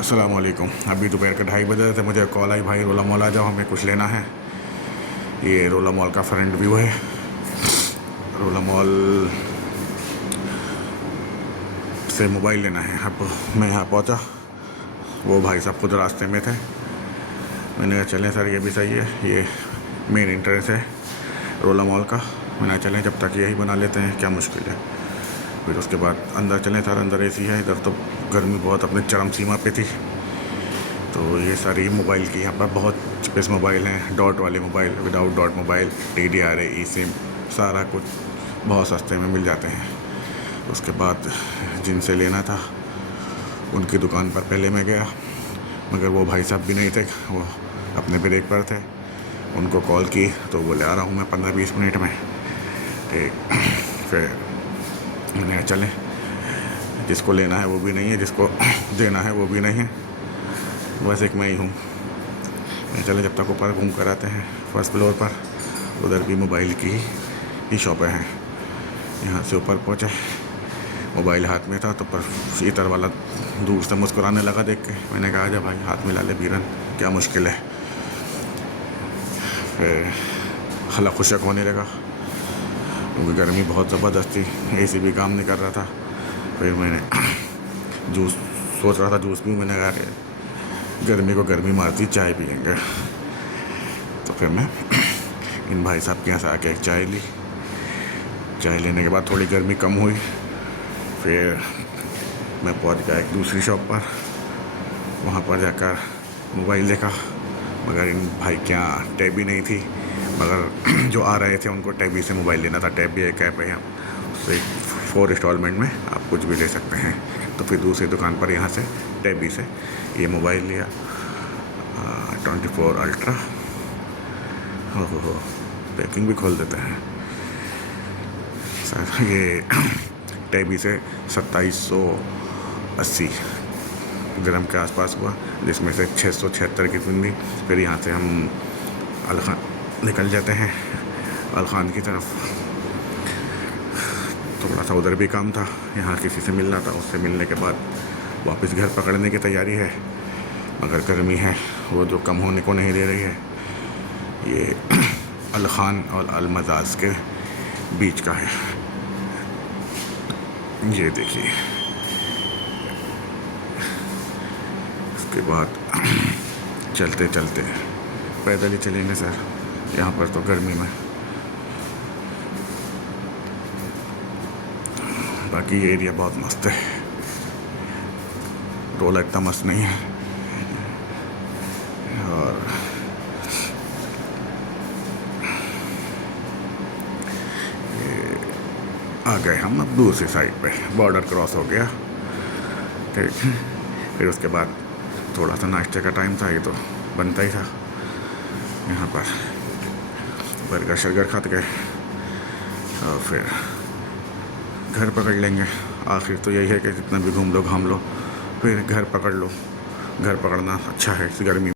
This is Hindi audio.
अस्सलाम वालेकुम। अभी दोपहर के 2:30 बजे थे, मुझे कॉल आई, भाई रोला मॉल आ जाओ, हमें कुछ लेना है। ये रोला मॉल का फ्रंट व्यू है। रोला मॉल से मोबाइल लेना है। अब मैं यहाँ पहुँचा, वो भाई साहब खुद रास्ते में थे। मैंने कहा चलें सर, ये भी सही है, ये मेन एंट्रेंस है रोला मॉल का। मैंने कहा चलें, जब तक यही बना लेते हैं, क्या मुश्किल है। फिर उसके बाद अंदर चलें सर, अंदर एसी है, इधर तो गर्मी बहुत अपने चरम सीमा पे थी। तो ये सारी मोबाइल की यहाँ पर बहुत स्पेस मोबाइल हैं, डॉट वाले mobile, without dot mobile, TDRA, eSIM, सारा कुछ बहुत सस्ते में मिल जाते हैं। उसके बाद जिनसे लेना था उनकी दुकान पर पहले मैं गया, मगर वो भाई साहब भी नहीं थे, वो अपने ब्रेक पर थे। उनको कॉल की तो बोले आ रहा हूँ मैं 15-20 मिनट में। ठीक, फिर मैंने कहा चलें, जिसको लेना है वो भी नहीं है, जिसको देना है वो भी नहीं है, बस एक मैं ही हूँ। चले जब तक ऊपर घूम कर आते हैं फर्स्ट फ्लोर पर, उधर भी मोबाइल की ही शॉपें हैं। यहाँ से ऊपर पहुँचे, मोबाइल हाथ में था तो पर सीटर वाला दूर से मुस्कुराने लगा देख के। मैंने कहा आजा भाई, हाथ मिला ले बीरन, क्या मुश्किल है। फिर हला खुशक होने लगा क्योंकि गर्मी बहुत ज़बरदस्त थी, AC भी काम नहीं कर रहा था। फिर मैंने जूस सोच रहा था, जूस भी। मैंने कहा गर्मी को गर्मी मारती, चाय पियेंगे। तो फिर मैं इन भाई साहब के यहाँ से आके एक चाय ली। चाय लेने के बाद थोड़ी गर्मी कम हुई। फिर मैं पहुँच गया एक दूसरी शॉप पर, वहाँ पर जाकर मोबाइल देखा, मगर इन भाई के यहाँ टैब भी नहीं थी। मगर जो आ रहे थे उनको टैबी से मोबाइल लेना था। टैबी एक ऐप है यहाँ, उससे 4 इंस्टॉलमेंट में आप कुछ भी ले सकते हैं। तो फिर दूसरी दुकान पर यहाँ से टैबी से ये मोबाइल लिया, 24 अल्ट्रा। हो पैकिंग भी खोल देते हैं सर। ये टैबी से 2780 ग्राम के आसपास हुआ, जिसमें से 676 की पिन। फिर यहाँ से हम अलखान निकल जाते हैं, अलखान की तरफ। थोड़ा सा उधर भी काम था, यहाँ किसी से मिलना था, उससे मिलने के बाद वापस घर पकड़ने की तैयारी है। मगर गर्मी है वो जो कम होने को नहीं दे रही है। ये अलखान और अलमजाज के बीच का है, ये देखिए। उसके बाद चलते चलते पैदल ही चलेंगे सर, यहाँ पर तो गर्मी में। बाकी ये एरिया बहुत मस्त है, रोला इतना मस्त नहीं है। और आ गए हम अब दूसरी साइड पे, बॉर्डर क्रॉस हो गया। ठीक, फिर उसके बाद थोड़ा सा नाश्ते का टाइम था, ये तो बनता ही था। यहाँ पर बर्गर शर्गर खाते गए और फिर घर पकड़ लेंगे। आखिर तो यही है कि जितना भी घूम लो घाम लो, फिर घर पकड़ लो। घर पकड़ना अच्छा है इस गर्मी में।